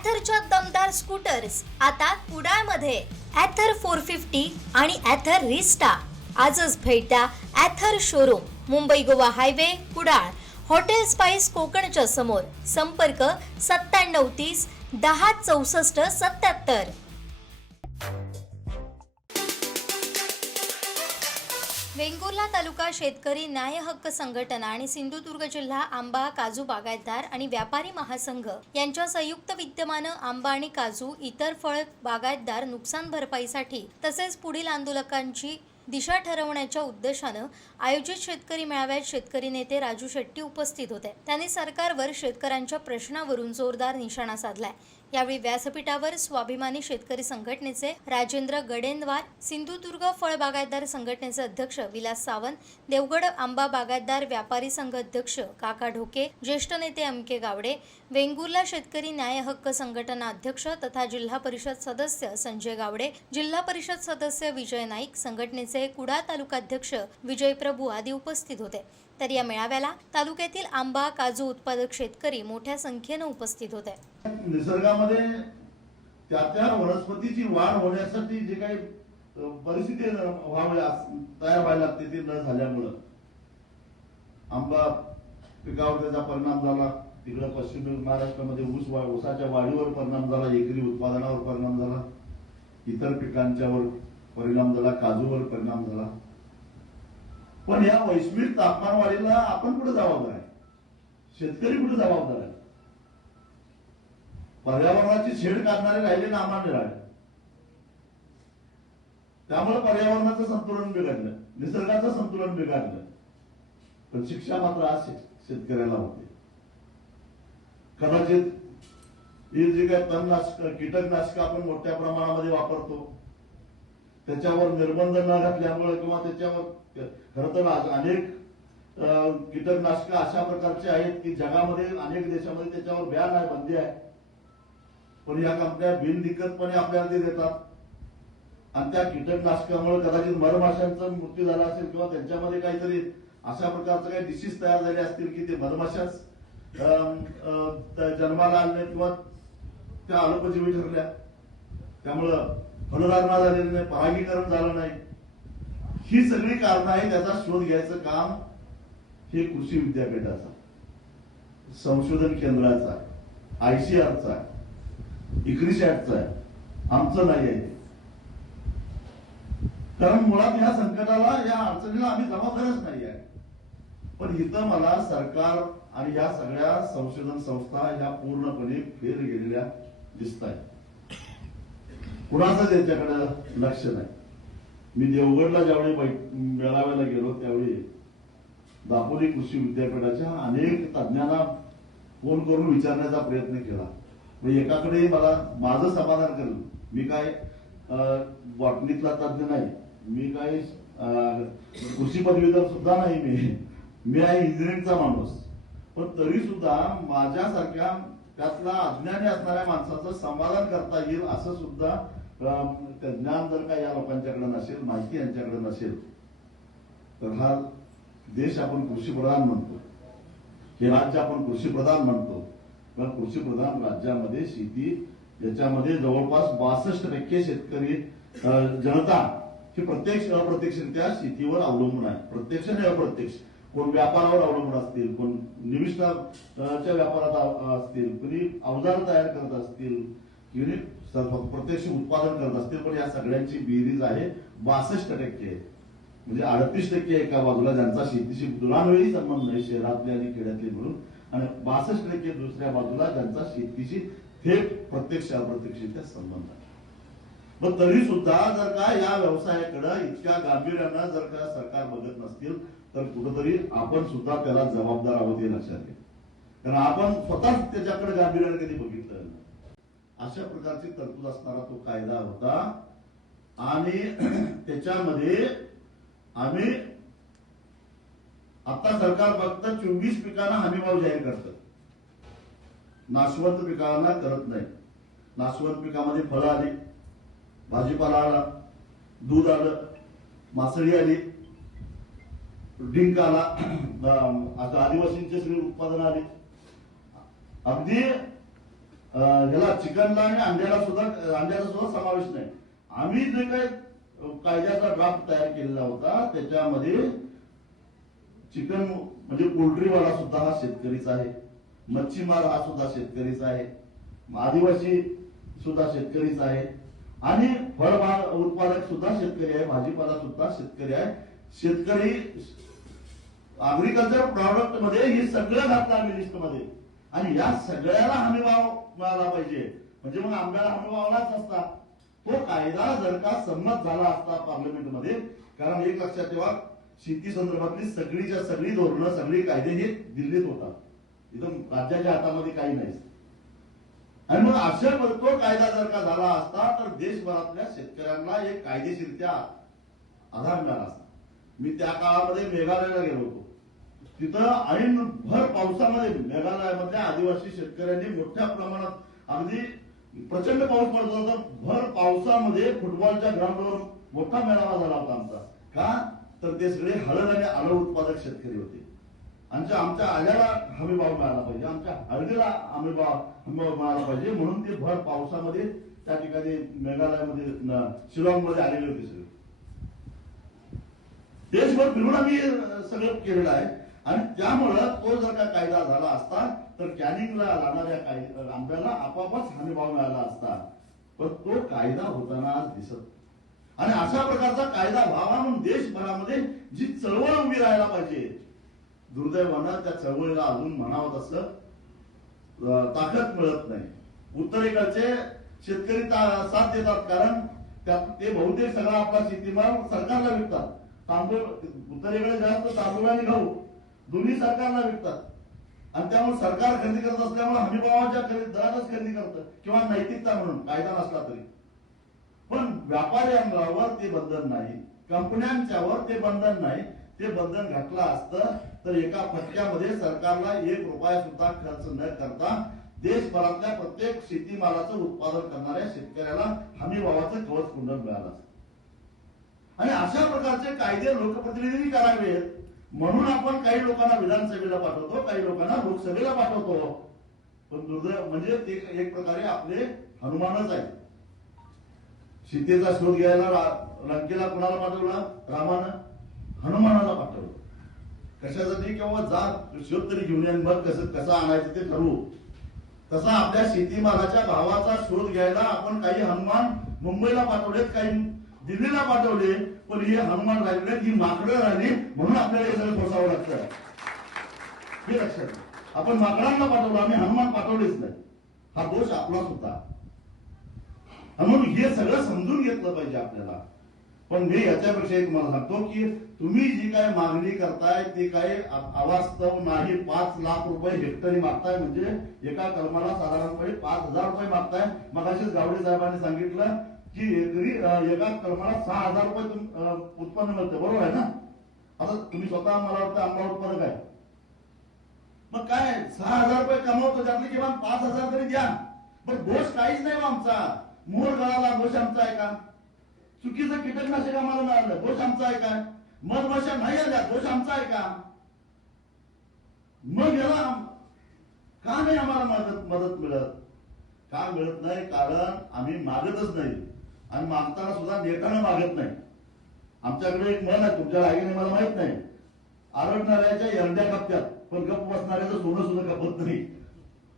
ॲथरच्या दमदार स्कूटर्स आता कुडाळमध्ये. ॲथर 450 आणि ॲथर रिस्टा. आजच भेट द्या Ather showroom, Mumbai Goa highway, Kudal. Hotel spice कोकणच्या समोर. संपर्क 9730 10 64 77. वेंगुर्ला तालुका शेतकरी न्याय हक्क संघटना आणि सिंधुदुर्ग जिल्हा आंबा काजू बागायतदार आणि व्यापारी महासंघ यांच्या संयुक्त विद्यमानं आंबा आणि काजू इतर फळ बागायतदार नुकसान भरपाईसाठी तसेच पुढील आंदोलकांची दिशा ठरवण्याच्या उद्देशानं आयोजित शेतकरी मेळाव्यात शेतकरी नेते राजू शेट्टी उपस्थित होते. त्यांनी सरकारवर शेतकऱ्यांच्या प्रश्नावरून जोरदार निशाणा साधलाय. यावेळी व्यासपीठावर स्वाभिमानी शेतकरी संघटनेचे राजेंद्र गडेंद्वार, सिंधुदुर्ग फळ बागायतदार संघटनेचे अध्यक्ष विलास सावंत, देवगड आंबा बागायतदार व्यापारी संघ अध्यक्ष काका ढोके, ज्येष्ठ नेते अमके गावडे, वेंगुर्ला शेतकरी न्याय हक्क संघटना अध्यक्ष तथा जिल्हा परिषद सदस्य संजय गावडे, जिल्हा परिषद सदस्य विजय नाईक, संघटनेचे कुडाळ तालुकाध्यक्ष विजय प्रभू आदी उपस्थित होते. तर या मेळाव्याला तालुक्यातील आंबा काजू उत्पादक शेतकरी मोठ्या संख्येने उपस्थित होते. निसर्गामध्ये त्या वनस्पतीची वाढ होण्यासाठी जे काही परिस्थिती तयार व्हायला लागते ते न झाल्यामुळं आंबा पिकावर त्याचा परिणाम झाला. तिकडे पश्चिम महाराष्ट्रामध्ये ऊसाच्या वाढीवर परिणाम झाला, एकरी उत्पादनावर परिणाम झाला, इतर पिकांच्यावर परिणाम झाला, काजूवर परिणाम झाला. पण या वैश्विक तापमान वाढीला आपण कुठे जबाबदार आहे? शेतकरी कुठे जबाबदार आहे? पर्यावरणाची छेड काढणारे राहिले ना आम्हाला राहिले. त्यामुळे पर्यावरणाचं संतुलन बिघडलं, निसर्गाचं संतुलन बिघडलं. पण शिक्षा मात्र आज शेतकऱ्याला होते. कदाचित हे जे काही तणनाशक कीटकनाशक आपण मोठ्या प्रमाणामध्ये वापरतो त्याच्यावर निर्बंध न घातल्यामुळे किंवा त्याच्यावर खरं तर अनेक कीटकनाशक अशा प्रकारचे आहेत की जगामध्ये अनेक देशामध्ये त्याच्यावर बॅन आहे, बंदी आहे. पण या कंपन्या बिनदिक्कतपणे आपल्याला ते देतात आणि त्या कीटकनाशकामुळे कदाचित मधमाशांचा मृत्यू झाला असेल किंवा त्यांच्यामध्ये काहीतरी अशा प्रकारचं काही डिसीज तयार झाले असतील की ते मधमाशाच जन्माला आले किंवा त्या अल्पजीवी ठरल्या. त्यामुळं फलधारणा झालेली नाही, परागीकरण झालं नाही. ही सगळी कारणं आहे. त्याचा शोध घ्यायचं काम हे कृषी विद्यापीठाचा, संशोधन केंद्राचा, ICARचा, ICRISATचा आहे, आमचं नाही आहे. कारण मुळात ह्या संकटाला, या अडचणीला आम्ही जबाबदारच नाही आहे. पण इथं मला सरकार आणि या सगळ्या संशोधन संस्था ह्या पूर्णपणे फेर गेलेल्या दिसत आहेत. कुणाचंच याच्याकडे लक्ष नाही. मी देवगडला ज्यावेळी मेळाव्याला गेलो त्यावेळी दापोली कृषी विद्यापीठाच्या अनेक तज्ञांना फोन करून विचारण्याचा प्रयत्न केला. एकाकडे मला माझं समाधान केलं. मी काय बॉटनीतला तज्ञ नाही, मी काय कृषी पदवीधर सुद्धा नाही, मी आहे इंजिनिअरिंगचा माणूस. पण तरी सुद्धा माझ्यासारख्या त्यातला अज्ञानी असणाऱ्या माणसाचं समाधान करता येईल असं सुद्धा ज्ञान जर का या लोकांच्याकडे नसेल, माहिती यांच्याकडे नसेल, तर हा देश आपण कृषीप्रधान म्हणतो, हे राज्य आपण कृषीप्रधान म्हणतो. पण कृषीप्रधान राज्यामध्ये शेती, याच्यामध्ये जवळपास 62% शेतकरी जनता ही प्रत्यक्ष अप्रत्यक्षरित्या शेतीवर अवलंबून आहे. प्रत्यक्ष आणि अप्रत्यक्ष. कोण व्यापारावर अवलंबून असतील, कोण निविष्ठाच्या व्यापारात असतील, कोणी अवजार तयार करत असतील, कोणी प्रत्यक्ष उत्पादन करत असतील. पण या सगळ्यांची बेरीज आहे 62%. म्हणजे 38% एका बाजूला ज्यांचा शेतीशी दुरान्वयी संबंध आहे, शहरातले आणि खेड्यातले मिळून, आणि 62% दुसऱ्या बाजूला ज्यांचा शेतीशी थेट प्रत्यक्ष अप्रत्यक्षरित्या संबंध आहे. पण तरी सुद्धा जर का या व्यवसायाकडे इतक्या गांभीर्यानं जर का सरकार बघत नसतील तर कुठंतरी आपण सुद्धा त्याला जबाबदार आहोत हे लक्षात घ्या. कारण आपण स्वतः त्याच्याकडे गांभीर्यानं कधी बघितलं नाही. अशा प्रकारची तरतूद असणारा तो कायदा होता आणि त्याच्यामध्ये आम्ही आता सरकार फक्त 24 पिकांना हमीभाव जाहीर करतं, नाशवंत पिकांना करत नाही. नाशवंत पिकामध्ये फळं आली, भाजीपाला आला, दूध आलं, मासळी आली, डिंक आला, आता आदिवासींचे सगळे उत्पादन आले. अगदी ह्याला चिकनला आणि अंड्याचा सुद्धा समावेश नाही. आम्ही जे काही कायद्याचा ड्राफ्ट तयार केलेला होता त्याच्यामध्ये चिकन म्हणजे पोल्ट्रीवाला सुद्धा हा शेतकरीच आहे, मच्छीमार हा सुद्धा शेतकरीच आहे, आदिवासी सुद्धा शेतकरीच आहे आणि फळबाग उत्पादक सुद्धा शेतकरी आहे, भाजीपाला सुद्धा शेतकरी आहे. शेतकरी अग्रिकल्चर प्रॉडक्ट मध्ये हे सगळं घातलं आम्ही लिस्टमध्ये आणि या सगळ्याला हमीभाव मिळाला पाहिजे. म्हणजे मग आंब्याला हमीभावलाच असता. तो कायदा जर का संमत झाला असता पार्लमेंटमध्ये, कारण एक लक्षात ठेवा, शेती संदर्भातली सगळीच्या सगळी धोरणं सगळी कायदे हे दिल्लीत होतात, इथं राज्याच्या हातामध्ये काही नाही. आणि मग अशा तो कायदा जर का झाला असता तर देशभरातल्या शेतकऱ्यांना एक कायदेशीरत्या आधार मिळाला असता. मी त्या काळामध्ये मेघालयाला गेलो होतो. तिथं ऐन भर पावसामध्ये मेघालयामधल्या आदिवासी शेतकऱ्यांनी मोठ्या प्रमाणात अगदी प्रचंड पाऊस पडत होता. भर पावसामध्ये फुटबॉलच्या ग्राउंडवर मोठा मेळावा झाला होता आमचा. का तर ते सगळे हळद आणि आलं उत्पादक शेतकरी होते. आमच्या आल्याला हमीभाव मिळाला पाहिजे, आमच्या हळदीला हमीभाव मिळाला पाहिजे म्हणून ते भर पावसामध्ये त्या ठिकाणी मेघालयामध्ये शिलाँगमध्ये आलेले होते. सगळे देशभर फिरून आम्ही सगळं केलेलं आहे. आणि त्यामुळं तो जर का कायदा झाला असता तर कॅनिंगला लागणाऱ्या आंब्याला आपोआपच हमीभाव मिळाला असता. पण तो कायदा होताना आज दिसत. आणि अशा प्रकारचा कायदा व्हावा म्हणून देशभरामध्ये जी चळवळ उभी राहायला पाहिजे, दुर्दैवानं त्या चळवळीला अजून म्हणावं तसं ताकद मिळत नाही. उत्तरेकडचे शेतकरी साथ देतात कारण ते बहुतेक सगळा आपला शेतीमाल सरकारला विकतात. तांदूळ उत्तरेकडे जास्त तांदूळ आणि गहू दोन्ही सरकारला विकतात आणि त्यामुळे सरकार खरेदी करत असल्यामुळे हमीभावाच्या दरातच खरेदी करतं किंवा नैतिकता म्हणून कायदा नसला तरी. पण व्यापाऱ्यांवर ते बंधन नाही, कंपन्यांच्यावर ते बंधन नाही. ते बंधन घातलं असतं तर एका फटक्यामध्ये सरकारला 1 रुपया सुद्धा खर्च न करता देशभरातल्या प्रत्येक शेतीमालाचं उत्पादन करणाऱ्या शेतकऱ्याला हमीभावाचं कवच कुंडल मिळालं असतं. आणि अशा प्रकारचे कायदे लोकप्रतिनिधींनी करावेत म्हणून आपण काही लोकांना विधानसभेला पाठवतो, काही लोकांना लोकसभेला पाठवतो. पण दुर्दैव म्हणजे ते एक प्रकारे आपले हनुमानच आहे. सीतेचा शोध घ्यायला लंकेला कुणाला पाठवला? रामानं हनुमानाला पाठवलं. कशासाठी? किंवा जा शोध तरी घेऊन या, मग कसं आणायचं ते ठरवू. तसा आपल्या शेतीमालाच्या भावाचा शोध घ्यायला आपण काही हनुमान मुंबईला पाठवलेत, काही दिल्लीला पाठवले. पण हे हनुमान राहिले, ही माकडं राहिली म्हणून आपल्याला हे सगळं सोसावं लागतं. हे लक्षात घ्या. आपण माकडांना पाठवलं, आम्ही हनुमान पाठवलेच नाही. हा दोष आपलाच होता. म्हणून हे सगळं समजून घेतलं पाहिजे आपल्याला. पण मी याच्यापेक्षा एक मला सांगतो की तुम्ही जी काय मागणी करताय ती काही अवास्तव नाही. 5 लाख रुपये हेक्टरी मागताय म्हणजे एका कलमाला साधारणपणे 5,000 रुपये मागताय. मगाशीच गावडे साहेबांनी सांगितलं की एकरी एका कलमाला 6,000 रुपये उत्पन्न मिळतं. बरोबर आहे ना? आता तुम्ही स्वतः मला वाटतं आंबा उत्पादक आहे. मग काय 6,000 रुपये कमवतो त्यातले किमान 5,000 तरी द्या. पण दोष काहीच नाही आमचा. मोर गळाला दोष आमचा आहे का? चुकीचं कीटकनाशक आम्हाला मिळालं दोष आमचा आहे का? मधमाशा नाही आल्या दोष आमचा आहे का? मग याला का नाही आम्हाला मदत मिळत? का मिळत नाही? कारण आम्ही मागतच नाही आणि मागताना सुद्धा नेटानं मागत नाही. आमच्याकडे एक म्हण आहे, तुमच्या रागीने मला माहित नाही, आरडणाऱ्याच्या एरड्या कपत्यात पण गप्प बसणाऱ्याचं सोनं सुद्धा कपत नाही.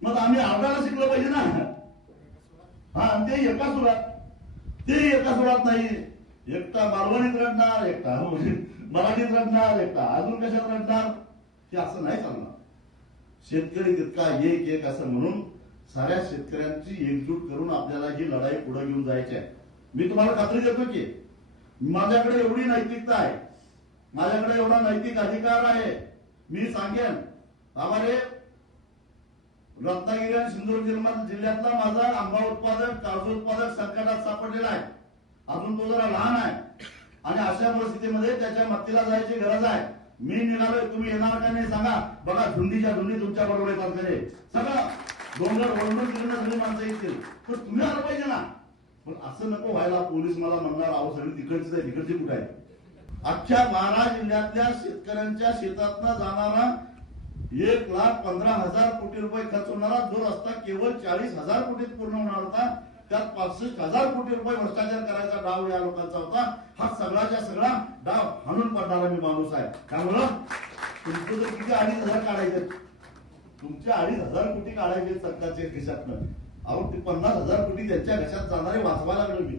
मग आम्ही आरडायला शिकलं पाहिजे ना. हा, ते एका सुरात नाही. एकटा मालवणीत रडणार, एकटा मराठीत रडणार, एकटा अजून कशात रडणार. हे असं नाही चालणार. शेतकरी तितका एक असं म्हणून साऱ्या शेतकऱ्यांची एकजूट करून आपल्याला ही लढाई पुढे घेऊन जायची आहे. मी तुम्हाला खात्री देतो की माझ्याकडे एवढी नैतिकता आहे, माझ्याकडे एवढा नैतिक अधिकार आहे. मी सांगेन आम्हाला रत्नागिरी आणि सिंधुदुर्ग जिल्ह्यातला माझा आंबा उत्पादक, काजू उत्पादक संकटात सापडलेला आहे. अजून तो जरा लहान आहे आणि अशा परिस्थितीमध्ये त्याच्या मत्तीला जायची गरज आहे. मी निघालोय, तुम्ही येणार का नाही सांगा. बघा झुंडीच्या झुंडी तुमच्या बरोबर येतात का नाही? सगळं डोंगर ओरडून तिकडे सगळी माणसं येतील. पण तुम्ही आलं पाहिजे ना. पण असं नको व्हायला. पोलीस मला म्हणणार अहो सगळी तिकडचीच आहे, तिकडची कुठे आहे? अख्ख्या 12 जिल्ह्यातल्या शेतकऱ्यांच्या शेतातनं जाणारा 1,15,000 कोटी रुपये खर्च होणारा जो रस्ता केवळ 40,000 कोटीत पूर्ण होणार होता, त्यात 65,000 कोटी रुपये भ्रष्टाचार करायचा डाव या लोकांचा होता. हा सगळाच्या सगळा डाव हाणून पडणारा मी माणूस आहे. त्यामुळं तुमचं जर किती 2,500 काढायचे, तुमचे 2,500 कोटी काढायचे सरकारच्या खिशातनं, अहो ते 50,000 कोटी त्यांच्या घशात जाणारे वाचवा लागलो मी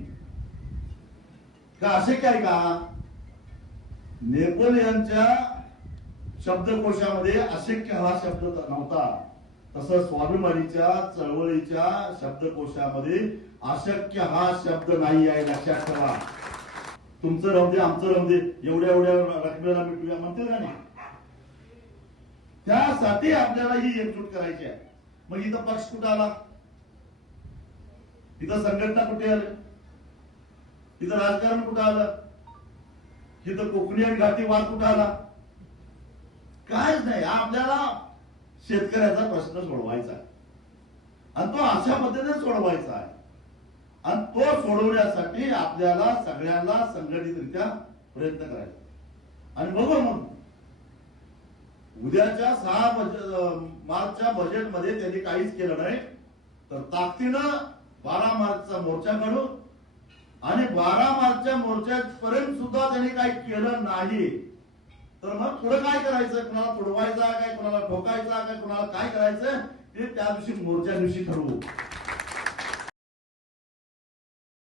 का? असे काय का? नेपोलियनच्या शब्दकोशामध्ये अशक्य हा शब्द नव्हता, तसं स्वाभिमानीच्या चळवळीच्या शब्दकोशामध्ये अशक्य हा शब्द नाही आहे. लक्षात ठेवा. तुमचं राहू दे, आमचं राहू दे, एवढ्या एवढ्या रकमेला मिटूया म्हणतील का नाही? त्यासाठी आपल्याला ही एकजूट करायची आहे. मग इथं पक्ष कुठं आला? इथं संघटना कुठे आली? इथं राजकारण कुठं आलं? इथं कोकणी आणि घाटी वाद कुठं आला? कायच नाही. आपल्याला शेतकऱ्याचा प्रश्न सोडवायचा आहे आणि तो अशा पद्धतीने सोडवायचा आहे. आणि तो सोडवण्यासाठी आपल्याला सगळ्यांना संघटितरित्या प्रयत्न करायचा. आणि बघू मग उद्याच्या 6 मार्चच्या बजेटमध्ये त्यांनी काहीच केलं नाही, तर ताकदीनं 12 मार्चचा मोर्चा काढू आणि 12 मार्चच्या मोर्चापर्यंत सुद्धा त्यांनी काही केलं नाही, तर मग पुढे काय करायचं? कुणाला तुडवायचा काय, कुणाला ठोकायचा काय, कुणाला काय करायचं ते त्या दिवशी मोर्चा दिवशी ठरवू.